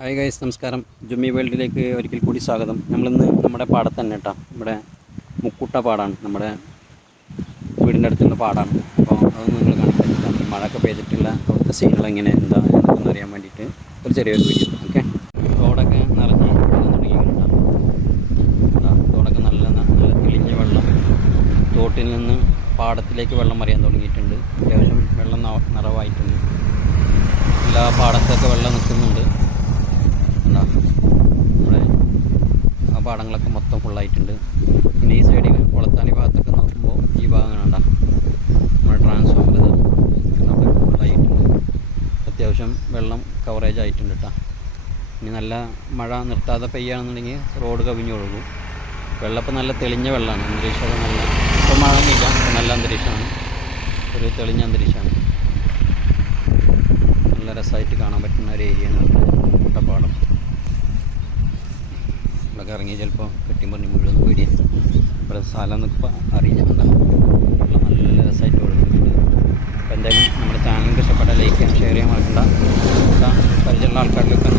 Hi guys നമസ്കാരം. ജുമ്മി വേൾഡിലേക്ക് ഒരിക്കൽ കൂടി സ്വാഗതം. നമ്മളിന്ന് നമ്മുടെ പാടത്ത് തന്നെ കേട്ടോ. നമ്മുടെ മുക്കുട്ട പാടാണ്. നമ്മുടെ വീടിന്റെ അടുത്തുള്ള പാടാണ്. അപ്പോൾ അതൊന്നും നിങ്ങൾ കാണിക്കാം മഴയൊക്കെ പെയ്തിട്ടുള്ള അവിടുത്തെ സീനുകൾ എങ്ങനെ എന്താ എന്നൊക്കെ അറിയാൻ വേണ്ടിയിട്ട് ഒരു ചെറിയൊരു വീഡിയോ ഓക്കെ തോടൊക്കെ നിറഞ്ഞ് വെള്ളം തുടങ്ങിയിട്ടുണ്ടാകും തോടൊക്കെ നല്ല നല്ല തെളിഞ്ഞ വെള്ളം. തോട്ടിൽ നിന്ന് പാടത്തിലേക്ക് വെള്ളം അറിയാൻ തുടങ്ങിയിട്ടുണ്ട്. അത്യാവശ്യം വെള്ളം നിറവായിട്ടുണ്ട്. എല്ലാ പാടത്തൊക്കെ വെള്ളം നിൽക്കുന്നുണ്ട് എന്താ നമ്മുടെ ആ പാടങ്ങളൊക്കെ മൊത്തം ഫുള്ളായിട്ടുണ്ട് പിന്നെ ഈ സൈഡിൽ കുളത്താണി ഭാഗത്തൊക്കെ നോക്കുമ്പോൾ ഈ ഭാഗം കണ്ട നമ്മുടെ ട്രാൻസ്ഫോമർ അവിടെ ഫുള്ളായിട്ടുണ്ട് അത്യാവശ്യം വെള്ളം കവറേജ് ആയിട്ടുണ്ട് കേട്ടോ ഇനി നല്ല മഴ നിർത്താതെ പെയ്യുകയാണെന്നുണ്ടെങ്കിൽ റോഡ് കവിഞ്ഞൊഴുകും വെള്ളം ഇപ്പോൾ നല്ല തെളിഞ്ഞ വെള്ളമാണ്. അന്തരീക്ഷമൊക്കെ നല്ല ഇപ്പം മഴയൊന്നുമില്ല നല്ല അന്തരീക്ഷമാണ്. ഒരു തെളിഞ്ഞ അന്തരീക്ഷമാണ്. നല്ല രസമായിട്ട് കാണാൻ പറ്റുന്ന ഒരു ഏരിയയാണ് മുട്ടപ്പാടം. ഇവിടെ ഇറങ്ങി ചിലപ്പോൾ കെട്ടിപ്പറഞ്ഞ് മുഴുവൻ പേടിയാണ് ഇവിടെ സ്ഥലം എന്നൊക്കെ അറിയില്ല. എന്താ നല്ല രസമായിട്ട് കൊടുക്കുന്നുണ്ട് അപ്പോൾ എന്തായാലും നമ്മുടെ ചാനലിൽ ഇഷ്ടപ്പെട്ട ലൈക്ക് ചെയ്യാൻ ഷെയർ ചെയ്യാൻ മറക്കണ്ട. പരിചയമുള്ള ആൾക്കാരിലൊക്കെ